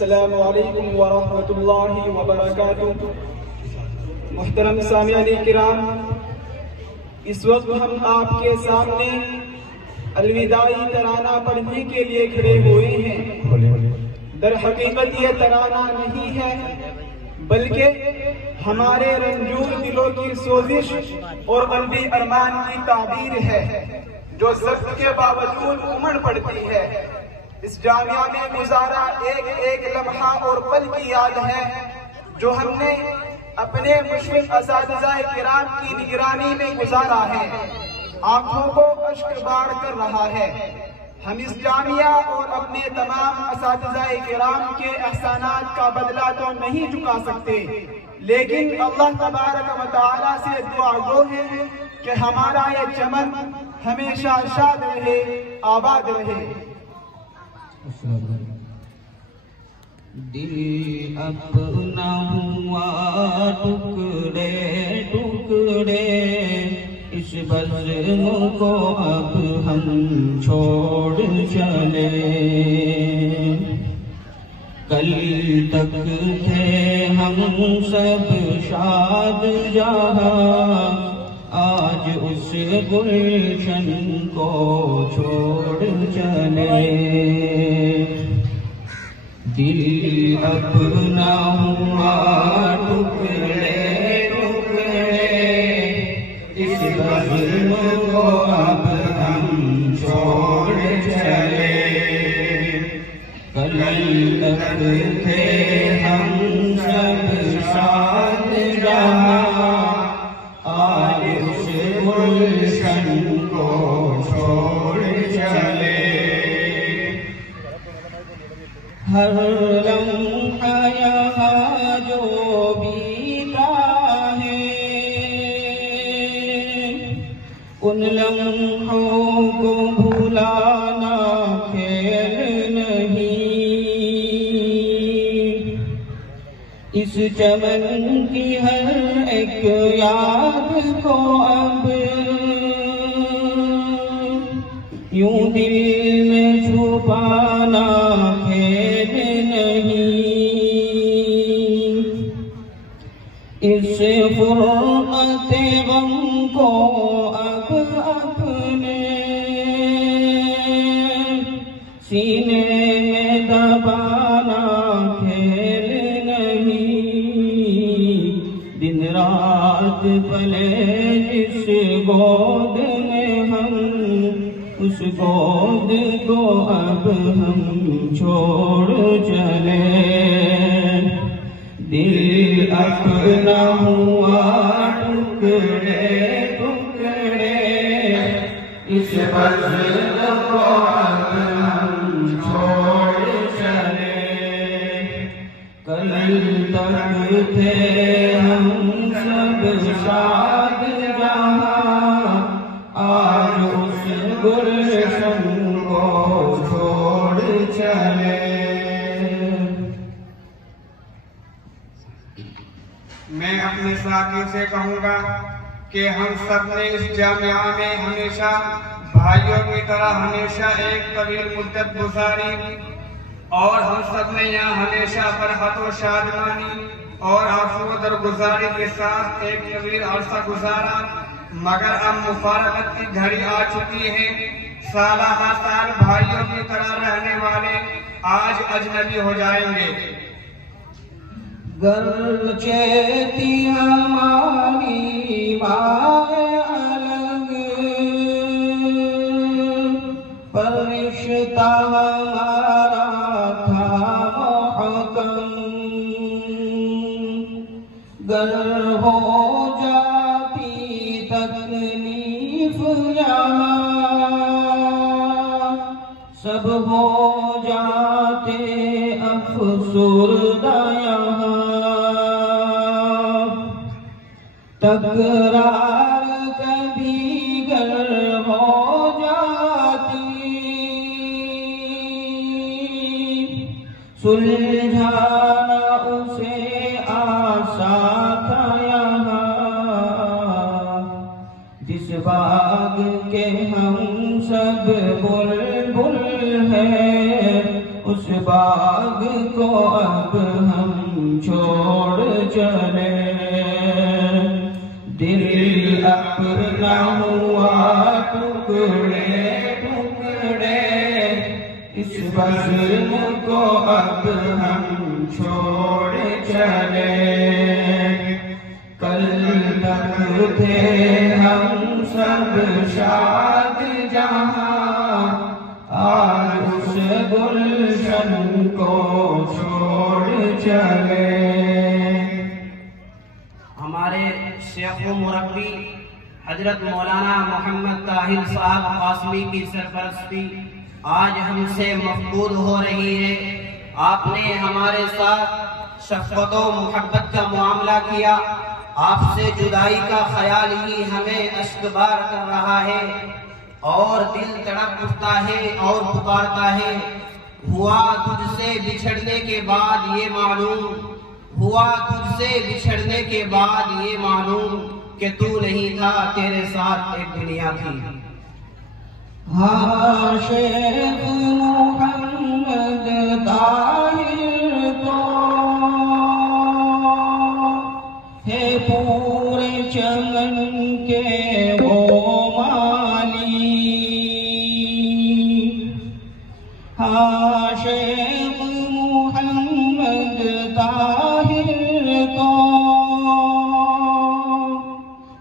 السلام علیکم ورحمۃ اللہ وبرکاتہ۔ محترم سامعین کرام، اس وقت ہم آپ کے سامنے الوداعی ترانہ پڑھنے کے لیے کھڑے ہوئے ہیں۔ در حقیقت یہ ترانہ نہیں ہے بلکہ ہمارے رنجور دلوں کی سوزش اور قلبی ارمان کی تعبیر ہے جو ضبط کے باوجود امڑ پڑتی ہے۔ اس جامعہ میں گزارا ایک ایک لمحہ اور پل کی یاد ہے جو ہم نے اپنے مشرف اساتذہ کرام کی نگرانی میں گزارا ہے۔ آنکھوں کو اشک باڑ کر رہا ہے۔ ہم اس جامعہ اور اپنے تمام اساتذہ کرام کے احسانات کا بدلہ تو نہیں چکا سکتے، لیکن اللہ تبارک و تعالی سے دعا گو ہے کہ ہمارا یہ چمن ہمیشہ شاد رہے، آباد رہے۔ دل اپنا ہوا ٹکڑے ٹکڑے، اس بزم کو اب ہم چھوڑ چلے۔ کل تک تھے ہم سب شاد جہاں، آج اس گلشن کو چھوڑ چلے۔ دل اپنا ہوا ٹکڑے ٹکڑے، اس بزم کو اب ہم چھوڑ چلے۔ کل تک تھے ہم سب شاد جہاں، آج اس گلشن کو چھوڑ چلے۔ ہر لمحہ یہاں جو بیتا ہے، ان لمحوں کو بھلانا کھیل نہیں۔ اس چمن کی ہر ایک یاد کو اب یوں دل میں چھپانا کھیل نہیں۔ اس فرقت غم کو اب اپنے سینے میں دبانا کھیل نہیں۔ دن رات پلے جس گود میں ہم، اس گود کو اب ہم چھوڑ چلے۔ دل اپنا ہوا ٹکڑے ٹکڑے، اس بزم کو اب ہم چھوڑ چلے۔ کل تک تھے ہم سب شاد جہاں، آج اس گلشن کو چھوڑ چلے۔ میں اپنے ساتھی سے کہوں گا کہ ہم سب نے اس جامعہ میں ہمیشہ بھائیوں کی طرح ہمیشہ ایک طویل مدت گزاری، اور ہم سب نے یہاں ہمیشہ فرحت و شادمانی اور آسو درگزاری کے ساتھ ایک طویل عرصہ گزارا، مگر اب مفارقت کی گھڑی آ چکی ہے۔ سالہ ہر سال بھائیوں کی طرح رہنے والے آج اجنبی ہو جائیں گے۔ گرچہ تھی ہماری مائیں الگ، پر رشتہ ہمارا تھا محکم۔ گر ہو جاتی تکلیف یہاں، سب ہو جاتے افسردہ یہاں۔ تکرار کبھی گر ہو جاتی، سلجھانا اسے آسان تھا یہاں۔ جس باغ کے ہم سب بلبل ہیں، اس باغ کو اب ہم چھوڑ چلے، دل اپنا ہوا ٹکڑے ٹکڑے، اس بزم کو اب ہم چھوڑ چلے، کل تک تھے ہم سب شاد جہاں، آج اس گلشن کو چھوڑ چلے۔ ہمارے شیخ و مربی حضرت مولانا محمد طاہر صاحب قاسمی کی سرپرستی آج ہم سے مفقود ہو رہی ہے۔ آپ نے ہمارے ساتھ شفقت و محبت کا معاملہ کیا، آپ سے جدائی کا خیال ہی ہمیں اشکبار کر رہا ہے اور دل تڑپ اٹھتا ہے اور پکارتا ہے، ہوا تجھ سے بچھڑنے کے بعد یہ معلوم، ہوا تجھ سے بچھڑنے کے بعد یہ معلوم کہ تو نہیں تھا، تیرے ساتھ ایک دنیا تھی۔ ہاں شیخ محمد طاہر تو ہے پورے چمن کے وہ مالی، ہاں شیخ محمد طاہر تو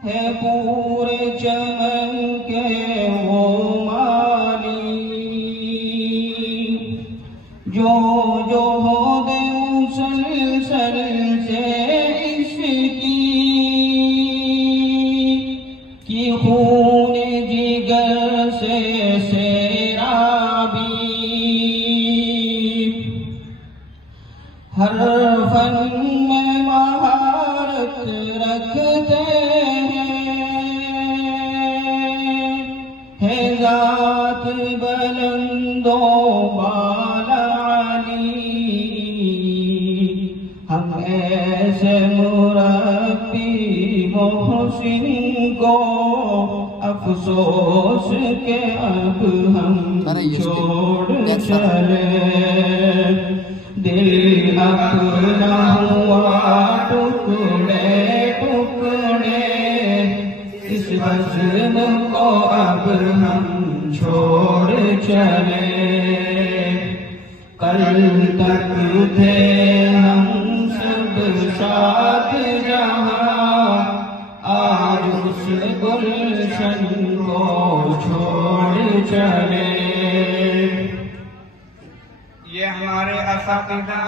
ہے پورے چمن کے وہ مالی، جو دے مسلسل سے کی خون جگر سے سیرابی، ہر فن میں مہارت رکھتے ہیں، ذات بلند و بالا علی، ہم ایسے مربی محسن کو افسوس کہ اب ہم چھوڑ چلے، دل اپنا ہوا ٹکڑے ٹکڑے، اس بزم کو اب ہم چھوڑ چلے، کل تک تھے ہم سب شاد جہاں، آج اس گلشن کو چھوڑ چلے۔ یہ ہمارے اساتذہ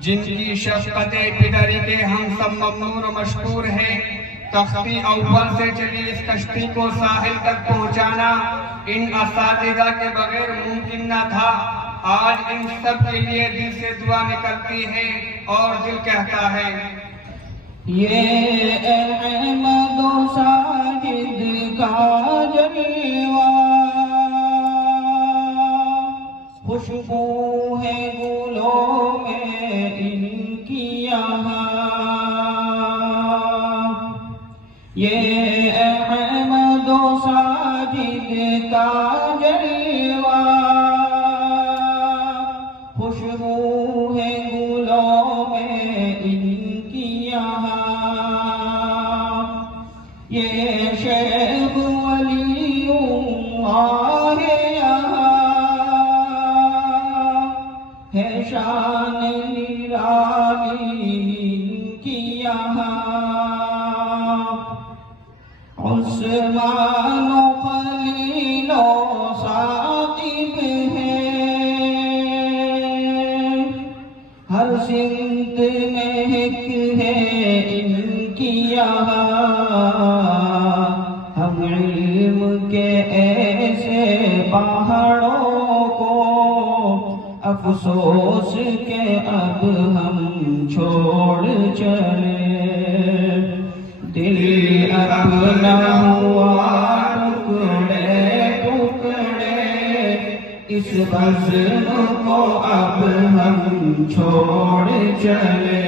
جن کی شفقت پدری کے ہم سب ممنون و مشکور ہیں، تختی اول سے چلی اس کشتی کو ساحل تک پہنچانا ان اساتذہ کے بغیر ممکن نہ تھا۔ آج ان سب کے لیے دل سے دعا نکلتی ہے اور دل کہتا ہے، یہ احمد و ساجد کا جلوہ، خوشبو ہے گلوں میں ان کی یہاں، یہ احمد و ساجد کا جلوہ، خوشبو ہے گلوں میں ان کی یہاں، یہ شیخ ولی اللہ یہاں ہے، شان نرالی ان کی یہاں، عثمان و خلیل و ثاقب ہیں، ہر سمت میں ایک ہے ان کی یہاں، ہم علم کے ایسے پہاڑوں کو افسوس کہ اب ہم چھوڑ چلے، دل اپنا ہوا ٹکڑے ٹکڑے، اس بزم کو اب ہم چھوڑ چلے،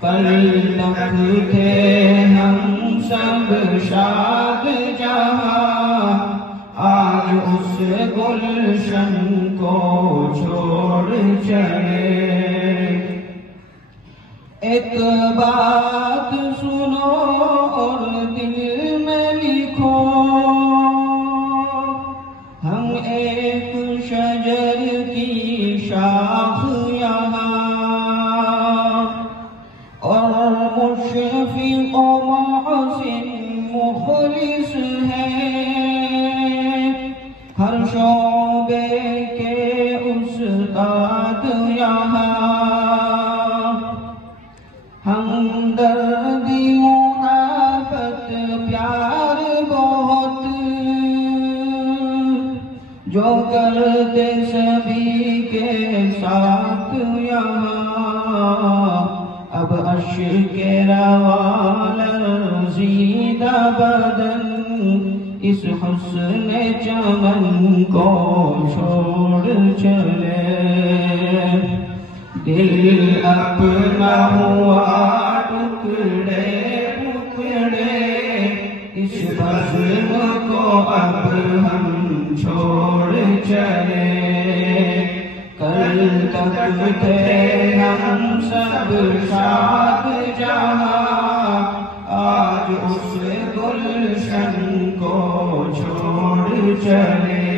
کل تک تھے ہم سب شاد جہاں، آج اس گلشن کو چھوڑ چلے. ایک بات سنو اور دل میں لکھو، ہم ایک شجر کی شاخ یہاں، اور مشفق و محسن مخلص ہیں، ہر شعبے کے استاد یہاں. ہمدردی منافت پیار بہت جو کرتے سبھی کے ساتھ یہاں. اب اشک رواں لرزیدہ بدن اس حسن چمن کو چھوڑ چلے. دل اپنا ہوا ٹکڑے ٹکڑے، اس بزم کو اب ہم چھوڑ چلے. کل تک تھے ہم سب شاد جہاں، آج اس گلشن کو چھوڑ چلے.